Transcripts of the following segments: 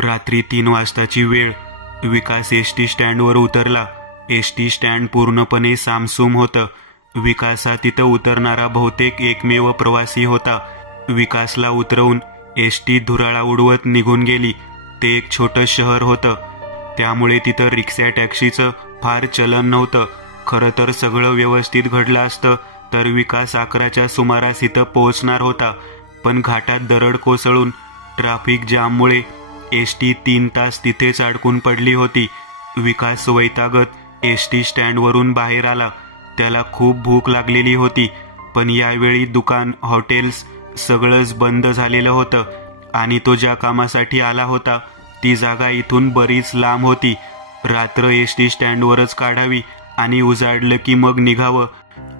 रात्री 3 वाजताची वेळ. विकास एसटी स्टँडवर उतरला. एसटी स्टँड पूर्णपणे सामसूम होतं. विकास हा तिथं उतरणारा बहुतेक एकमेव प्रवासी होता. विकासला उतरवून एसटी धुराळा उडवत निघून गेली. ते एक छोटं शहर होतं, त्यामुळे तिथं रिक्षा टॅक्सीचं फार चलन नव्हतं. खरं तर सगळं व्यवस्थित घडलं असतं तर विकास 11च्या सुमारास इथं पोहोचणार होता. पण घाटात दरड कोसळून ट्रॅफिक जाममुळे एसटी 3 तास तिथेच अडकून पडली होती. विकास वैतागत एसटी स्टँडवरून बाहेर आला. त्याला खूप भूक लागलेली होती, पण यावेळी दुकान, हॉटेल्स सगळंच बंद झालेलं होतं आणि तो ज्या कामासाठी आला होता ती जागा इथून बरीच लांब होती. रात्र एसटी स्टँडवरच काढावी आणि उजाडलं की मग निघावं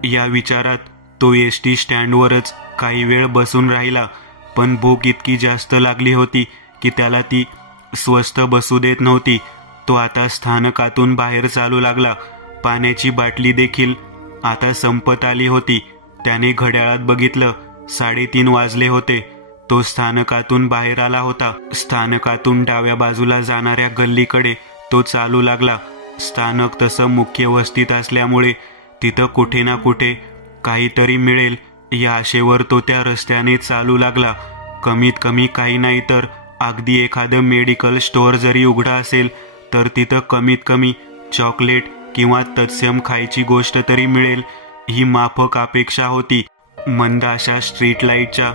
या विचारात तो एसटी स्टँडवरच काही वेळ बसून राहिला. पण भूक इतकी जास्त लागली होती की त्याला ती स्वस्थ बसू देत नव्हती. तो आता स्थानकातून बाहेर चालू लागला. पाण्याची बाटली देखील आता संपत आली होती. त्याने घड्याळात बघितलं. 3:30 वाजले होते. तो स्थानकातून बाहेर आला होता. स्थानकातून डाव्या बाजूला जाणाऱ्या गल्लीकडे तो चालू लागला. स्थानक तसं मुख्य वस्तीत असल्यामुळे तिथं कुठे ना कुठे काहीतरी मिळेल या आशेवर तो त्या रस्त्याने चालू लागला. कमीत कमी काही नाही तर अगदी एखादं मेडिकल स्टोअर जरी उघडं असेल तर तिथं कमीत कमी चॉकलेट किंवा तत्सम खायची गोष्ट तरी मिळेल ही माफक अपेक्षा होती. मंद अशा स्ट्रीट लाईटच्या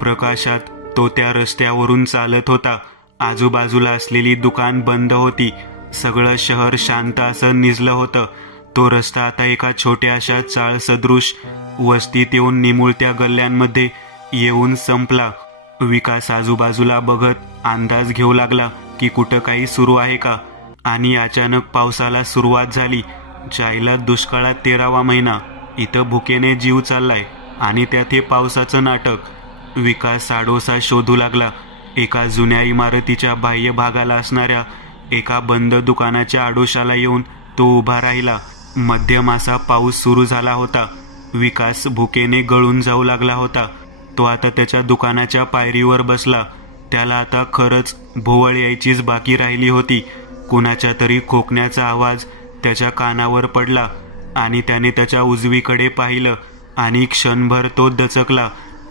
प्रकाशात तो त्या रस्त्यावरून चालत होता. आजूबाजूला असलेली दुकान बंद होती. सगळं शहर शांत असं निजलं होतं. तो रस्ता आता एका छोट्याशा चाळसदृश वस्तीत येऊन निमुळत्या गल्ल्यांमध्ये येऊन संपला. विकास आजूबाजूला बघत अंदाज घेऊ लागला की कुठं काही सुरू आहे का, आणि अचानक पावसाला सुरुवात झाली. जायला दुष्काळात 13वा महिना. इथं भुकेने जीव चाललाय आणि त्यात हे पावसाचं नाटक. विकास आडोसा शोधू लागला. एका जुन्या इमारतीच्या बाह्य भागाला असणाऱ्या एका बंद दुकानाच्या आडोशाला येऊन तो उभा राहिला. मध्यम असा पाऊस सुरू झाला होता. विकास भुकेने गळून जाऊ लागला होता. तो आता त्याच्या दुकानाच्या पायरीवर बसला. त्याला आता खरंच भोवळ यायचीच बाकी राहिली होती. कुणाच्या तरी खोकण्याचा आवाज त्याच्या कानावर पडला आणि त्याने त्याच्या उजवीकडे पाहिलं आणि क्षणभर तो दचकला.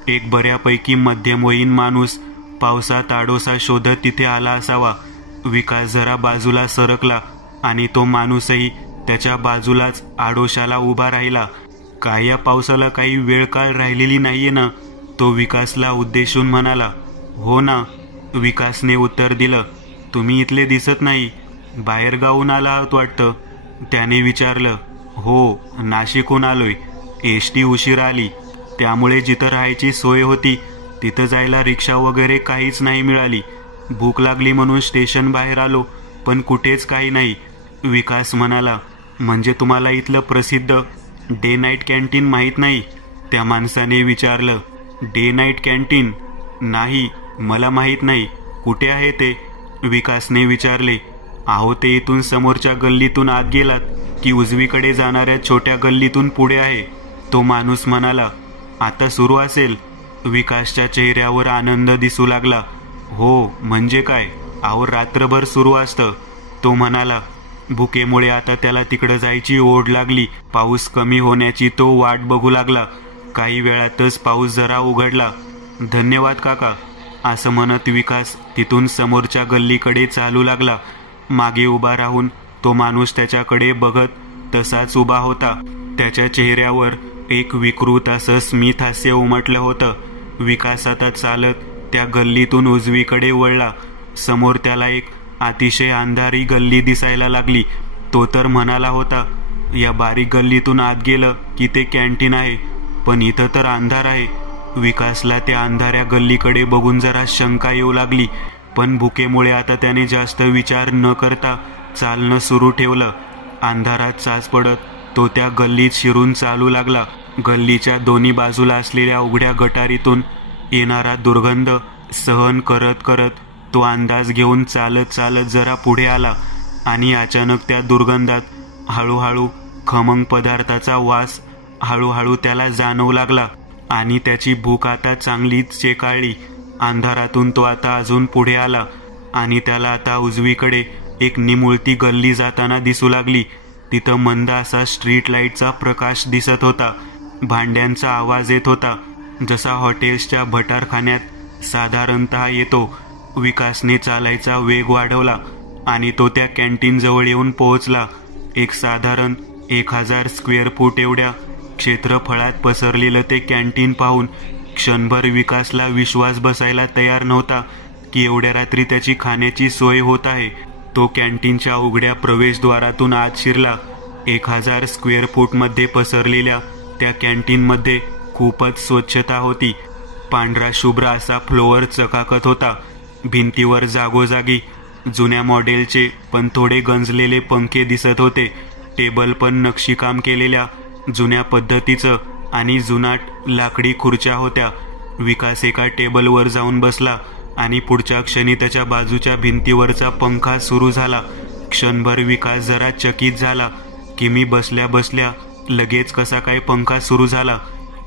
एक बऱ्यापैकी मध्यमवयीन माणूस पावसात आडोसा शोधत तिथे आला असावा. विकास जरा बाजूला सरकला आणि तो माणूसही त्याच्या बाजूलाच आडोशाला उभा राहिला. काय या पावसाला काही वेळ काळ राहिलेली नाहीये ना, तो विकासला उद्देशून म्हणाला. हो ना, विकासने उत्तर दिलं. तुम्ही इथले दिसत नाही, बाहेर गावून आला आहात वाटतं, त्याने विचारलं. हो, नाशिकहून आलोय. एसटी उशीर आली, त्यामुळे जिथं राहायची सोय होती तिथं जायला रिक्षा वगैरे काहीच नाही मिळाली. भूक लागली म्हणून स्टेशन बाहेर आलो, पण कुठेच काही नाही, विकास म्हणाला. म्हणजे तुम्हाला इथलं प्रसिद्ध डे नाईट कॅन्टीन माहीत नाही, त्या माणसाने विचारलं. Day night canteen? नाही, मला माहीत नाही. कुठे आहे ते? विकासने विचारले. अहो, ते इथून समोरच्या गल्लीतून आत गेलात की उजवीकडे जाणाऱ्या छोट्या गल्लीतून पुढे आहे, तो माणूस म्हणाला. आता सुरू असेल? विकासच्या चेहऱ्यावर आनंद दिसू लागला. हो, म्हणजे काय, अहो रात्रभर सुरू असतं, तो म्हणाला. भुकेमुळे आता त्याला तिकडं जायची ओढ लागली. पाऊस कमी होण्याची तो वाट बघू लागला. काही वेळातच पाऊस जरा उघडला. धन्यवाद काका, असं म्हणत विकास तिथून समोरच्या गल्लीकडे चालू लागला. मागे उभा राहून तो माणूस त्याच्याकडे बघत तसाच उभा होता. त्याच्या चेहऱ्यावर एक विकृत असं स्मित हास्य उमटलं होतं. विकास आता चालत त्या गल्लीतून उजवीकडे वळला. समोर त्याला एक अतिशय अंधारी गल्ली दिसायला लागली. तो तर म्हणाला होता या बारीक गल्लीतून आत गेलं की ते कॅन्टीन आहे, पण इथं तर अंधार आहे. विकासला त्या अंधाऱ्या गल्लीकडे बघून जरा शंका येऊ लागली, पण भुकेमुळे आता त्याने जास्त विचार न करता चालणं सुरू ठेवलं. अंधारात चाच पडत तो त्या गल्लीत शिरून चालू लागला. गल्लीच्या दोन्ही बाजूला असलेल्या उघड्या गटारीतून येणारा दुर्गंध सहन करत करत तो अंदाज घेऊन चालत चालत जरा पुढे आला आणि अचानक त्या दुर्गंधात हळूहळू खमंग पदार्थाचा वास हळूहळू त्याला जाणवू लागला आणि त्याची भूक आता चांगलीच चेकाळली. अंधारातून तो आता अजून पुढे आला आणि त्याला आता उजवीकडे एक निमुळती गल्ली जाताना दिसू लागली. तिथं मंद असा स्ट्रीट लाईटचा प्रकाश दिसत होता. भांड्यांचा आवाज येत होता, जसा हॉटेल्सच्या भटारखान्यात साधारणतः येतो. विकासने चालायचा वेग वाढवला आणि तो त्या कॅन्टीन जवळ येऊन पोहोचला. एक साधारण 1000 स्क्वेअर फूट एवढ्या क्षेत्रफळात पसरलेलं ते कॅन्टीन पाहून क्षणभर विकासला विश्वास बसायला तयार नव्हता की एवढ्या रात्री त्याची खाण्याची सोय होत आहे. तो कॅन्टीनच्या उघड्या प्रवेशद्वारातून आत शिरला. 1000 स्क्वेअर फूटमध्ये पसरलेल्या त्या कॅन्टीनमध्ये खूपच स्वच्छता होती. पांढरा शुभ्र असा फ्लोअर चकाकत होता. भिंतीवर जागोजागी जुन्या मॉडेलचे पण थोडे गंजलेले पंखे दिसत होते. टेबल पण नक्षीकाम केलेल्या जुन्या पद्धतीचं आणि जुनाट लाकडी खुर्च्या होत्या. विकास एका टेबलवर जाऊन बसला आणि पुढच्या क्षणी त्याच्या बाजूच्या भिंतीवरचा पंखा सुरू झाला. क्षणभर विकास जरा चकित झाला की मी बसल्या बसल्या लगेच कसा काय पंखा सुरू झाला.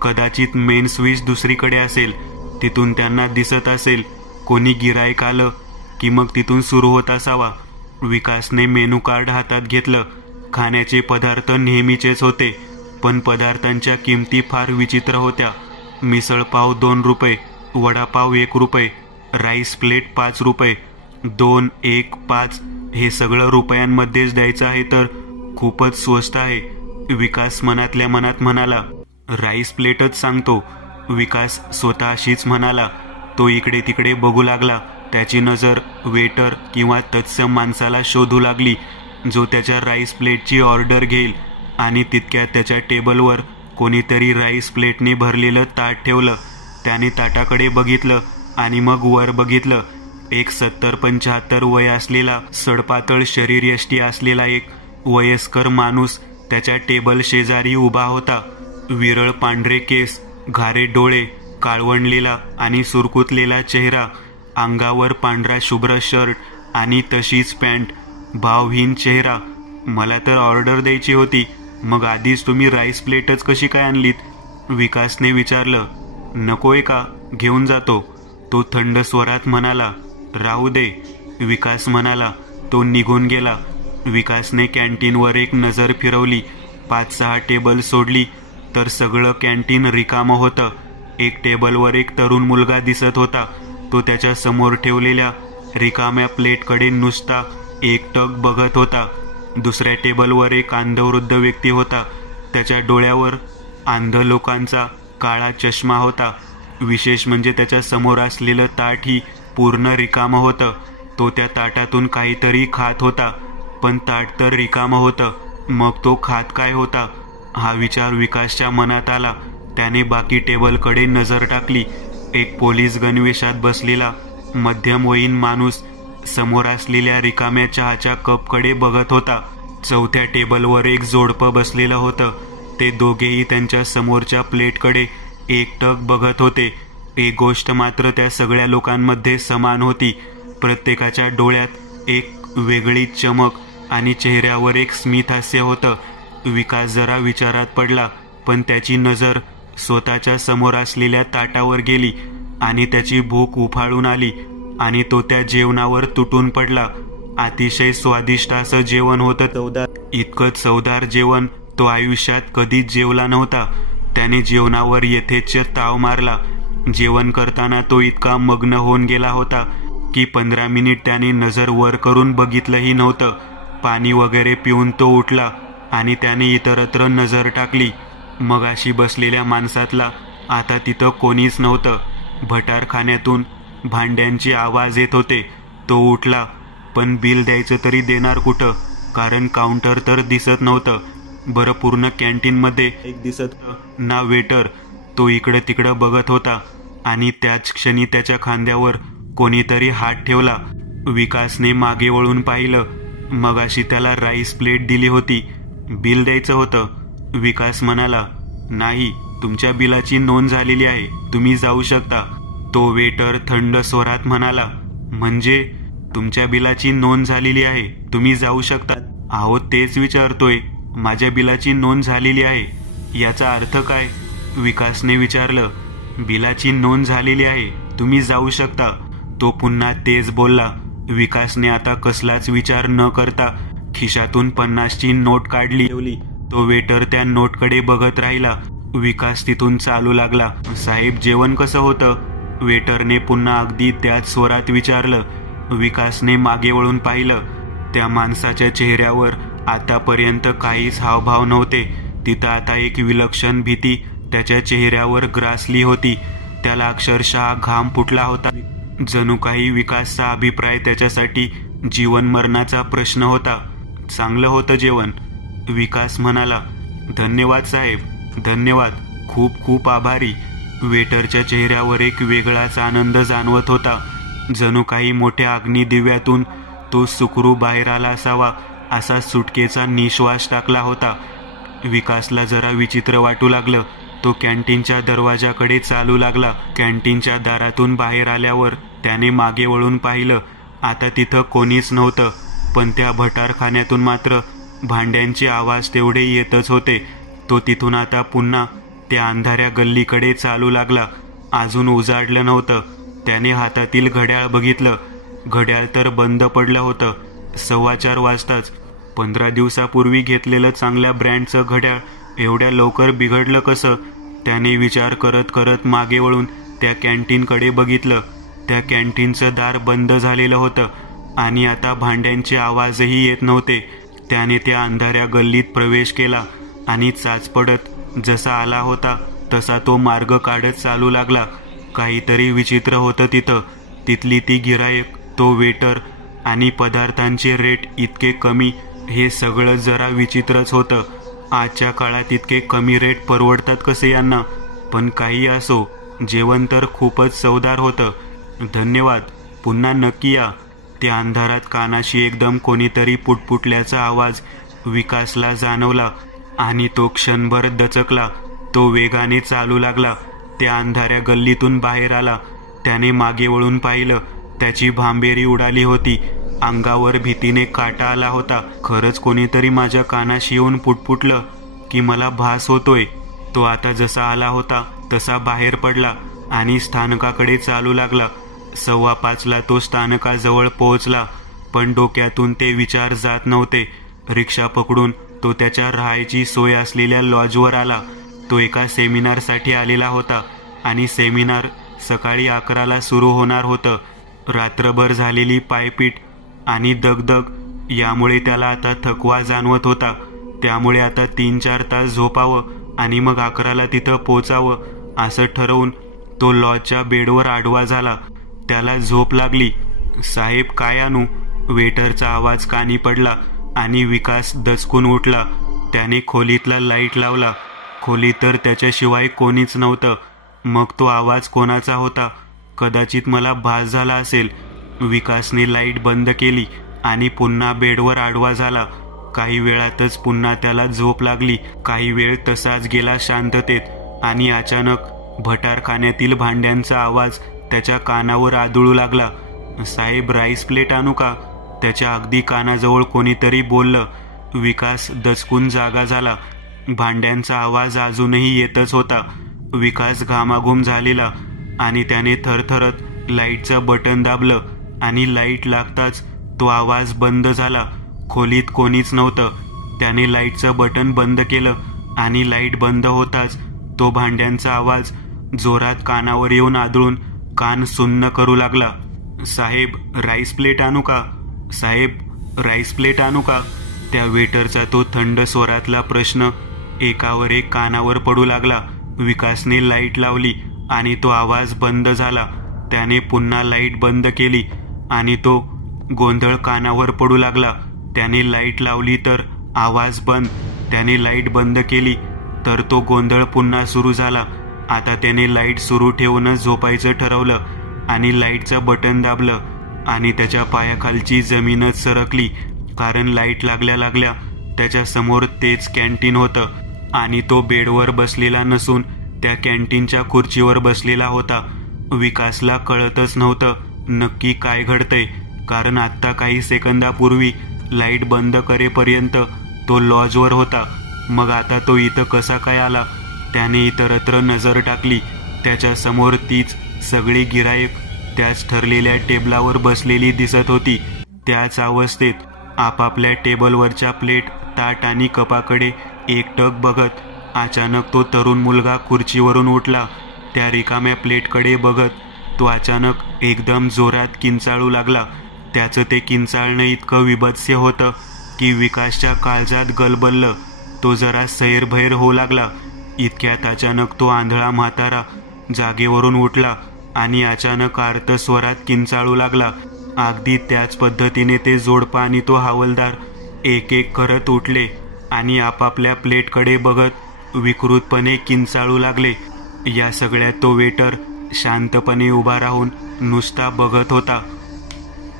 कदाचित मेन स्विच दुसरीकडे असेल, तिथून त्यांना दिसत असेल. कोणी गिराईक आलं की मग तिथून सुरू होत असावा. विकासने मेनू कार्ड हातात घेतलं. खाण्याचे पदार्थ नेहमीचेच होते, पण पदार्थांच्या किमती फार विचित्र होत्या. मिसळपाव 2 रुपये, वडापाव 1 रुपये, राईस प्लेट 5 रुपये, 2, 1, 5 हे सगळं रुपयांमध्येच द्यायचं आहे तर खूपच स्वस्त आहे. विकास मनातल्या मनात म्हणाला. राईस प्लेटच सांगतो, विकास स्वतःशीच म्हणाला. तो इकडे तिकडे बघू लागला. त्याची नजर वेटर किंवा तत्सम माणसाला शोधू लागली जो त्याच्या राईस प्लेटची ऑर्डर घेईल. आणि तितक्यात त्याच्या टेबलवर कोणीतरी राईस प्लेटने भरलेलं ताट ठेवलं. त्याने ताटाकडे बघितलं आणि मग वर बघितलं. एक 70-75 वय असलेला, सडपातळ शरीरयष्टी असलेला एक वयस्कर माणूस त्याच्या टेबल शेजारी उभा होता. विरळ पांढरे केस, घारे डोळे, काळवंडलेला आणि सुरकुतलेला चेहरा, अंगावर पांढरा शुभ्र शर्ट आणि तशीच पॅन्ट, भावहीन चेहरा. मला तर ऑर्डर द्यायची होती, मग आधीच तुम्ही राईस प्लेटच कशी काय आणलीत? विकासने विचारलं. नकोय का? घेऊन जातो, तो थंड स्वरात म्हणाला. राहू दे, विकास म्हणाला. तो निघून गेला. विकासने कॅन्टीनवर एक नजर फिरवली. 5-6 टेबल सोडली तर सगळं कॅन्टीन रिकामं होतं. एक टेबलवर एक तरुण मुलगा दिसत होता. तो त्याच्या समोर ठेवलेल्या रिकाम्या प्लेटकडे नुसता एकटक बघत होता. दुसऱ्या टेबलवर एक अंधवृद्ध व्यक्ती होता. त्याच्या डोळ्यावर अंध लोकांचा काळा चष्मा होता. विशेष म्हणजे त्याच्या समोर असलेलं ताटही पूर्ण रिकामं होतं. तो त्या ताटातून काहीतरी खात होता, पण ताट तर रिकामं होतं. मग तो खात काय होता हा विचार विकासच्या मनात आला. त्याने बाकी टेबलकडे नजर टाकली. एक पोलीस गणवेशात बसलेला मध्यमवयीन माणूस समोर असलेल्या रिकाम्या चहाच्या कपकडे बघत होता. चौथ्या टेबलवर एक जोडपं बसलेलं होतं. ते दोघेही त्यांच्या समोरच्या प्लेटकडे एकटक बघत होते. एक गोष्ट मात्र त्या सगळ्या लोकांमध्ये समान होती. प्रत्येकाच्या डोळ्यात एक वेगळी चमक आणि चेहऱ्यावर एक स्मित हास्य होतं. विकास जरा विचारात पडला, पण त्याची नजर स्वतःच्या समोर असलेल्या ताटावर गेली आणि त्याची भूक उफाळून आली आणि तो त्या जेवणावर तुटून पडला. अतिशय स्वादिष्ट असं जेवण होतं. इतकं चवदार जेवण तो आयुष्यात कधीच जेवला नव्हता. त्याने जेवणावर यथेच्छ ताव मारला. जेवण करताना तो इतका मग्न होऊन गेला होता की 15 मिनिट त्याने नजर वर करून बघितलंही नव्हतं. पाणी वगैरे पिऊन तो उठला आणि त्याने इतरत्र नजर टाकली. मगाशी बसलेल्या माणसातला आता तिथं कोणीच नव्हतं. भटारखान्यातून भांड्यांचे आवाज येत होते. तो उठला, पण बिल द्यायचं तरी देणार कुठं, कारण काउंटर तर दिसत नव्हतं. बरं, पूर्ण कॅन्टीनमध्ये एक दिसत ना वेटर. तो इकडं तिकडं बघत होता आणि त्याच क्षणी त्याच्या खांद्यावर कोणीतरी हात ठेवला. विकासने मागे वळून पाहिलं. मगाशी त्याला राईस प्लेट दिली होती. बिल द्यायचं होतं. विकास म्हणाला. नाही, तुमच्या बिलाची नोंद झालेली आहे, तुम्ही जाऊ शकता. तो वेटर थंड स्वरात म्हणाला. म्हणजे तुमच्या बिलाची नोंद झालेली आहे, तुम्ही जाऊ शकता? अहो, तेच विचारतोय. माझ्या बिलाची नोंद झालेली आहे, याचा अर्थ काय? विकासने विचारलं. बिलाची नोंद झालेली आहे, तुम्ही जाऊ शकता. तो पुन्हा तेच बोलला. विकासने आता कसलाच विचार न करता खिशातून 50ची नोट काढली. तो वेटर त्या नोटकडे बघत राहिला. विकास तिथून चालू लागला. साहेब, जेवण कसं होतं? वेटरने पुन्हा अगदी त्याच स्वरात विचारलं. विकासने मागे वळून पाहिलं. त्या माणसाच्या चेहऱ्यावर आतापर्यंत काहीच हावभाव नव्हते. तिथं आता एक विलक्षण भीती त्याच्या चेहऱ्यावर ग्रासली होती. त्याला अक्षरशः घाम फुटला होता. जणू काही विकासचा अभिप्राय त्याच्यासाठी जीवन मरणाचा प्रश्न होता. चांगलं होतं जेवण, विकास म्हणाला. धन्यवाद साहेब, धन्यवाद, खूप खूप आभारी. वेटरच्या चेहऱ्यावर एक वेगळाच आनंद जाणवत होता. जणू काही मोठ्या अग्निदिव्यातून तो सुखरू बाहेर आला असावा असा सुटकेचा निश्वास टाकला होता. विकासला जरा विचित्र वाटू लागलं. तो कॅन्टीनच्या दरवाजाकडे चालू लागला. कॅन्टीनच्या दारातून बाहेर आल्यावर त्याने मागे वळून पाहिलं. आता तिथं कोणीच नव्हतं, पण त्या भटारखान्यातून मात्र भांड्यांचे आवाज तेवढे येतच होते. तो तिथून आता पुन्हा त्या अंधाऱ्या गल्लीकडे चालू लागला. अजून उजाडलं नव्हतं. त्याने हातातील घड्याळ बघितलं. घड्याळ तर बंद पडलं होतं. 4:15 वाजताच. 15 दिवसापूर्वी घेतलेलं चांगल्या ब्रँडचं घड्याळ एवढ्या लवकर बिघडलं कसं? त्याने विचार करत करत मागे वळून त्या कॅन्टीनकडे बघितलं. त्या कॅन्टीनचं दार बंद झालेलं होतं आणि आता भांड्यांचे आवाजही येत नव्हते. त्याने त्या अंधाऱ्या गल्लीत प्रवेश केला आणि चाचपडत जसा आला होता तसा तो मार्ग काढत चालू लागला. काहीतरी विचित्र होतं तिथं. तिथली ती गिरायक, तो वेटर आणि पदार्थांचे रेट इतके कमी, हे सगळं जरा विचित्रच होतं. आजच्या काळात इतके कमी रेट परवडतात कसे यांना? पण काही असो, जेवण तर खूपच चवदार होतं. धन्यवाद, पुन्हा नक्की या. त्या अंधारात कानाशी एकदम कोणीतरी पुटपुटल्याचा आवाज विकासला जाणवला आणि तो क्षणभर दचकला. तो वेगाने चालू लागला. त्या अंधाऱ्या गल्लीतून बाहेर आला. त्याने मागे वळून पाहिलं. त्याची भांबेरी उडाली होती. अंगावर भीतीने काटा आला होता. खरंच कोणीतरी माझ्या कानाशी येऊन पुटपुटलं की मला भास होतोय. तो आता जसा आला होता तसा बाहेर पडला आणि स्थानकाकडे चालू लागला. 5:15ला तो स्थानकाजवळ पोहोचला, पण डोक्यातून ते विचार जात नव्हते. रिक्षा पकडून तो त्याच्या राहायची सोय असलेल्या लॉजवर आला. तो एका सेमिनारसाठी आलेला होता आणि सेमिनार सकाळी 11ला सुरू होणार होतं. रात्रभर झालेली पायपीट आणि दगदग यामुळे त्याला आता थकवा जाणवत होता. त्यामुळे आता 3-4 तास झोपावं आणि मग 11ला तिथं पोचावं असं ठरवून तो लॉजच्या बेडवर आडवा झाला. त्याला झोप लागली. साहेब, काय आणू? वेटरचा आवाज कानी पडला आणि विकास दचकून उठला. त्याने खोलीतला लाईट लावला. खोलीत तर त्याच्याशिवाय कोणीच नव्हतं. मग तो आवाज कोणाचा होता? कदाचित मला भास झाला असेल. विकासने लाईट बंद केली आणि पुन्हा बेडवर आडवा झाला. काही वेळातच पुन्हा त्याला झोप लागली. काही वेळ तसाच गेला शांततेत आणि अचानक भटारखान्यातील भांड्यांचा आवाज त्याच्या कानावर आदळू लागला. साहेब, राईस प्लेट आणू का? त्याच्या अगदी कानाजवळ कोणीतरी बोललं. विकास दचकून जागा झाला. भांड्यांचा आवाज अजूनही येतच होता. विकास घामाघूम झालेला आणि त्याने थरथरत लाईटचं बटन दाबलं आणि लाईट लागताच तो आवाज बंद झाला. खोलीत कोणीच नव्हतं. त्याने लाईटचं बटन बंद केलं आणि लाईट बंद होताच तो भांड्यांचा आवाज जोरात कानावर येऊन आदळून कान सुन्न करू लागला. साहेब, राईस प्लेट आणू का? साहेब, राईस प्लेट आणू का? त्या वेटरचा तो थंड स्वरातला प्रश्न एकावर एक कानावर पडू लागला. विकासने लाईट लावली आणि तो आवाज बंद झाला. त्याने पुन्हा लाईट बंद केली आणि तो गोंधळ कानावर पडू लागला. त्याने लाईट लावली तर आवाज बंद. त्याने लाईट बंद केली तर तो गोंधळ पुन्हा सुरू झाला. आता त्याने लाईट सुरू ठेवूनच झोपायचं ठरवलं आणि लाईटचं बटन दाबलं आणि त्याच्या पायाखालची जमीनच सरकली. कारण लाईट लागल्या लागल्या त्याच्या समोर तेच कॅन्टीन होतं आणि तो बेडवर बसलेला नसून त्या कॅन्टीनच्या खुर्चीवर बसलेला होता. विकासला कळतच नव्हतं नक्की काय घडतंय, कारण आत्ता काही सेकंदापूर्वी लाईट बंद करेपर्यंत तो लॉजवर होता. मग आता तो इथं कसा काय आला? त्याने इतरत्र नजर टाकली. त्याच्या समोर तीच सगळी गिरायक त्याच ठरलेल्या टेबलावर बसलेली दिसत होती. त्याच अवस्थेत आपापल्या टेबलवरच्या प्लेट, ताट आणि कपाकडे एकटक बघत अचानक तो तरुण मुलगा खुर्चीवरून उठला. त्या रिकाम्या प्लेटकडे बघत तो अचानक एकदम जोरात किंचाळू लागला. त्याचं ते किंचाळणं इतकं विभत्स्य होतं की विकासच्या काळजात गलबललं. तो जरा सैरभैर होऊ लागला. इतक्यात अचानक तो आंधळा म्हातारा जागेवरून उठला आणि अचानक आर्त स्वरात किंचाळू लागला. अगदी त्याच पद्धतीने ते जोडपा आणि तो हवालदार एक एक करत उठले आणि आपापल्या प्लेटकडे बघत विकृतपणे किंचाळू लागले. या सगळ्यात तो वेटर शांतपणे उभा राहून नुसता बघत होता.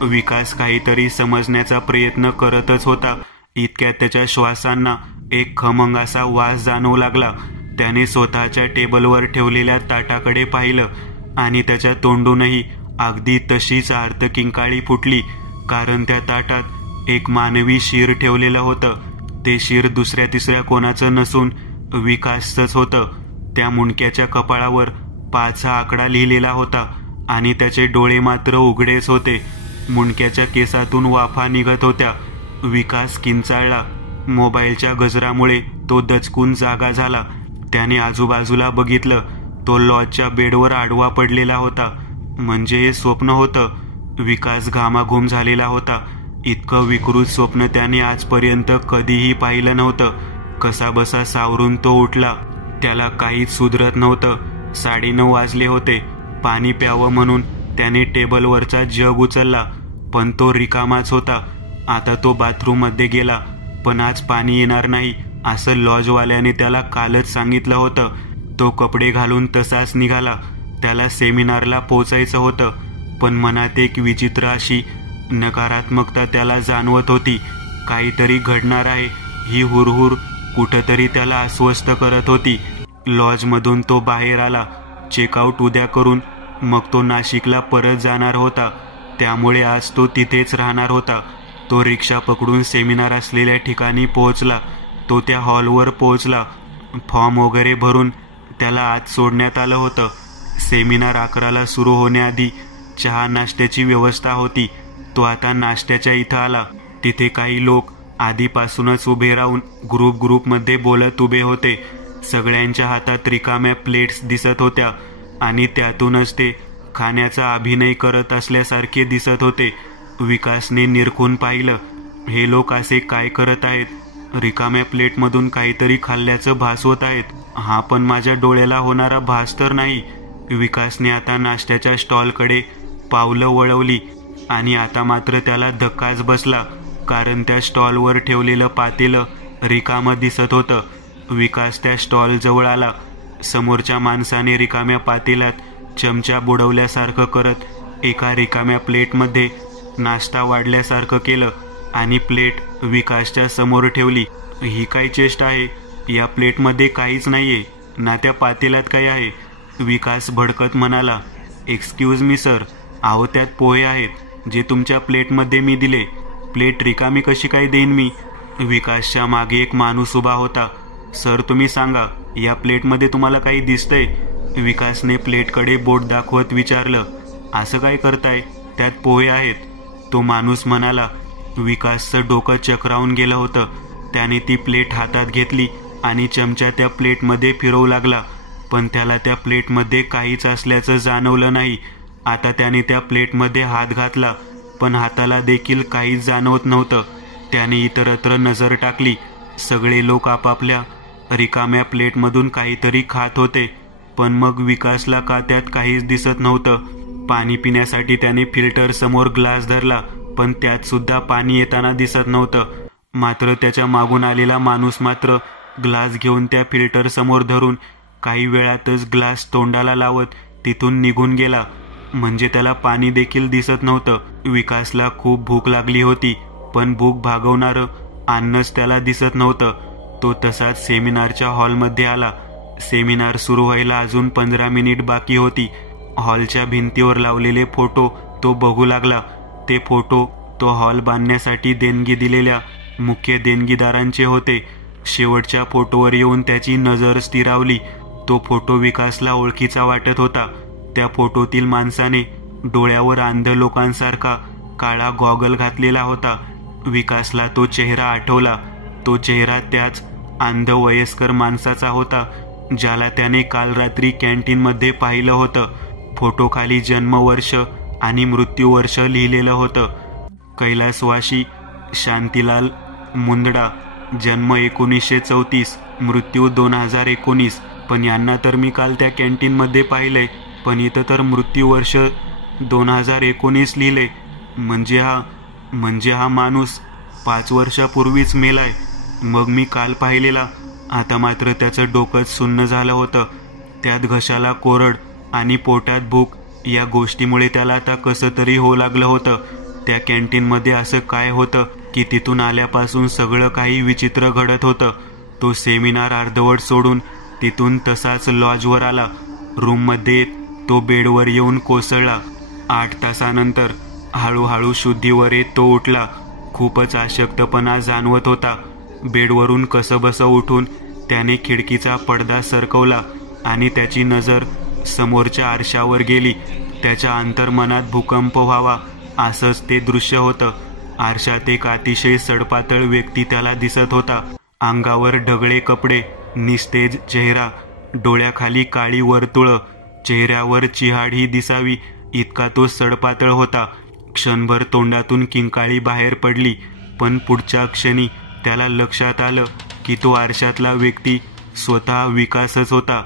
विकास काहीतरी समजण्याचा प्रयत्न करतच होता. इतक्यात त्याच्या श्वासांना एक खमंग असा वास जाणवू लागला. त्याने स्वतःच्या टेबलवर ठेवलेल्या ताटाकडे पाहिलं आणि त्याच्या तोंडूनही अगदी तशीच आर्त किंकाळी फुटली. कारण त्या ताटात एक मानवी शिर ठेवलेलं होतं. ते शिर दुसऱ्या तिसऱ्या कोणाचं नसून विकासचंच होतं. त्या मुंडक्याच्या कपाळावर 5 हा आकडा लिहिलेला होता आणि त्याचे डोळे मात्र उघडेच होते. मुंडक्याच्या केसातून वाफा निघत होत्या. विकास किंचाळला. मोबाईलच्या गजरामुळे तो दचकून जागा झाला. त्याने आजूबाजूला बघितलं. तो लॉजच्या बेडवर आडवा पडलेला होता. म्हणजे हे स्वप्न होतं. विकास घामाघूम झालेला होता. इतकं विकृत स्वप्न त्याने आजपर्यंत कधीही पाहिलं नव्हतं. कसाबसा सावरून तो उठला. त्याला काहीच सुधरत नव्हतं. 9:30 वाजले होते. पाणी प्यावं म्हणून त्याने टेबलवरचा जग उचलला, पण तो रिकामाच होता. आता तो बाथरूममध्ये गेला, पण आज पाणी येणार नाही असं लॉजवाल्याने त्याला कालच सांगितलं होतं. तो कपडे घालून तसाच निघाला. त्याला सेमिनारला पोचायचं होतं, पण मनात एक विचित्र अशी नकारात्मकता त्याला जाणवत होती. काहीतरी घडणार आहे ही हुरहुर कुठंतरी त्याला अस्वस्थ करत होती. लॉजमधून तो बाहेर आला. चेकआउट उद्या करून मग तो नाशिकला परत जाणार होता. त्यामुळे आज तो तिथेच राहणार होता. तो रिक्षा पकडून सेमिनार असलेल्या ठिकाणी पोहोचला. तो त्या हॉलवर पोहोचला. फॉर्म वगैरे भरून त्याला आत सोडण्यात आलं होतं. सेमिनार 11ला सुरू होण्याआधी चहा नाश्त्याची व्यवस्था होती. तो आता नाश्त्याच्या इथं आला. तिथे काही लोक आधीपासूनच उभे राहून ग्रुपमध्ये बोलत उभे होते. सगळ्यांच्या हातात रिकाम्या प्लेट्स दिसत होत्या आणि त्यातूनच ते खाण्याचा अभिनय करत असल्यासारखे दिसत होते. विकासने निरखून पाहिलं. हे लोक असे काय करत आहेत? रिकाम्या प्लेटमधून काहीतरी खाल्ल्याचं भासवत आहेत. हा पण माझ्या डोळ्याला होणारा भास तर नाही. विकासने आता नाश्त्याच्या स्टॉलकडे पावलं वळवली आणि आता मात्र त्याला धक्काच बसला. कारण त्या स्टॉलवर ठेवलेलं पातेलं रिकामं दिसत होतं. विकास त्या स्टॉल जवळ आला. समोरच्या माणसाने रिकाम्या पातेल्यात चमचा बुडवल्यासारखं करत एका रिकाम्या प्लेटमध्ये नाश्ता वाढल्यासारखं केलं आणि प्लेट विकासच्या समोर ठेवली. ही काय चेष्टा आहे? या प्लेटमध्ये काहीच नाहीये ना, त्या पातेल्यात काय आहे? विकास भडकत म्हणाला. एक्सक्यूज मी सर, अहो त्यात पोहे आहेत जे तुमच्या प्लेटमध्ये मी दिले. प्लेट रिकामी कशी काय देईन मी? विकासच्या मागे एक माणूस उभा होता. सर तुम्ही सांगा, या प्लेटमध्ये तुम्हाला काही दिसतंय? विकासने प्लेटकडे बोट दाखवत विचारलं. असं काय करताय? त्यात पोहे आहेत, तो माणूस म्हणाला. विकासचं डोकं चक्रावून गेलं होतं. त्याने ती प्लेट हातात घेतली आणि चमचा त्या प्लेटमध्ये फिरवू लागला, पण त्याला त्या प्लेटमध्ये काहीच असल्याचं जाणवलं नाही. आता त्याने त्या प्लेटमध्ये हात घातला, पण हाताला देखील काहीच जाणवत नव्हतं. त्याने इतरत्र नजर टाकली. सगळे लोक आपापल्या रिकाम्या प्लेटमधून काहीतरी खात होते, पण मग विकासला का त्यात काहीच दिसत नव्हतं. पाणी पिण्यासाठी त्याने फिल्टर समोर ग्लास धरला, पण त्यात सुद्धा पाणी येताना दिसत नव्हतं. मात्र त्याच्या मागून आलेला माणूस मात्र ग्लास घेऊन त्या फिल्टर समोर धरून काही वेळातच ग्लास तोंडाला लावत तिथून निघून गेला. म्हणजे त्याला पाणी देखील दिसत नव्हतं. विकासला खूप भूक लागली होती, पण भूक भागवणारं अन्नच त्याला दिसत नव्हतं. तो तसाच सेमिनारच्या हॉलमध्ये आला. सेमिनार सुरू व्हायला अजून 15 मिनिट बाकी होती. हॉलच्या भिंतीवर लावलेले फोटो तो बघू लागला. ते फोटो तो हॉल बांधण्यासाठी देणगी दिलेल्या मुख्य देणगीदारांचे होते. शेवटच्या फोटोवर येऊन त्याची नजर स्थिरावली. तो फोटो विकासला ओळखीचा वाटत होता. त्या फोटोतील माणसाने डोळ्यावर अंध लोकांसारखा काळा गॉगल घातलेला होता. विकासला तो चेहरा आठवला. तो चेहरा त्याच अंध वयस्कर माणसाचा होता ज्याला त्याने काल रात्री कॅन्टीनमध्ये पाहिलं होतं. फोटोखाली जन्मवर्ष आणि मृत्यूवर्ष लिहिलेलं होतं. कैलासवासी शांतीलाल मुंदडा, जन्म 1934, मृत्यू 2019. पण यांना तर मी काल त्या कॅन्टीनमध्ये पाहिलंय, पण इथं तर मृत्यूवर्ष 2019 लिहिले. म्हणजे हा माणूस 5 वर्षापूर्वीच मेलाय. मग मी काल पाहिलेला. आता मात्र त्याचं डोकंच सुन्न झालं होतं. त्यात घशाला कोरड आणि पोटात भूक या गोष्टीमुळे त्याला आता कसं तरी होऊ लागलं होतं. त्या कॅन्टीनमध्ये असं काय होतं की तिथून आल्यापासून सगळं काही विचित्र घडत होतं. तो सेमिनार अर्धवट सोडून तिथून तसाच लॉजवर आला. रूममध्ये तो बेडवर येऊन कोसळला. 8 तासानंतर हळूहळू शुद्धीवर येत तो उठला. खूपच अशक्तपणा जाणवत होता. बेडवरून कसंबसं उठून त्याने खिडकीचा पडदा सरकवला आणि त्याची नजर समोरच्या आरशावर गेली. त्याच्या अंतर्मनात भूकंप व्हावा असंच ते दृश्य होतं. आरशात एक अतिशय सडपातळ व्यक्ती त्याला दिसत होता. अंगावर ढगळे कपडे, निस्तेज चेहरा, डोळ्याखाली काळी वर्तुळं, चेहऱ्यावर चिहाडही दिसावी इतका तो सडपातळ होता. क्षणभर तोंडातून किंकाळी बाहेर पडली, पण पुढच्या क्षणी त्याला लक्षात आलं की तो आरशातला व्यक्ती स्वतः विकासच होता.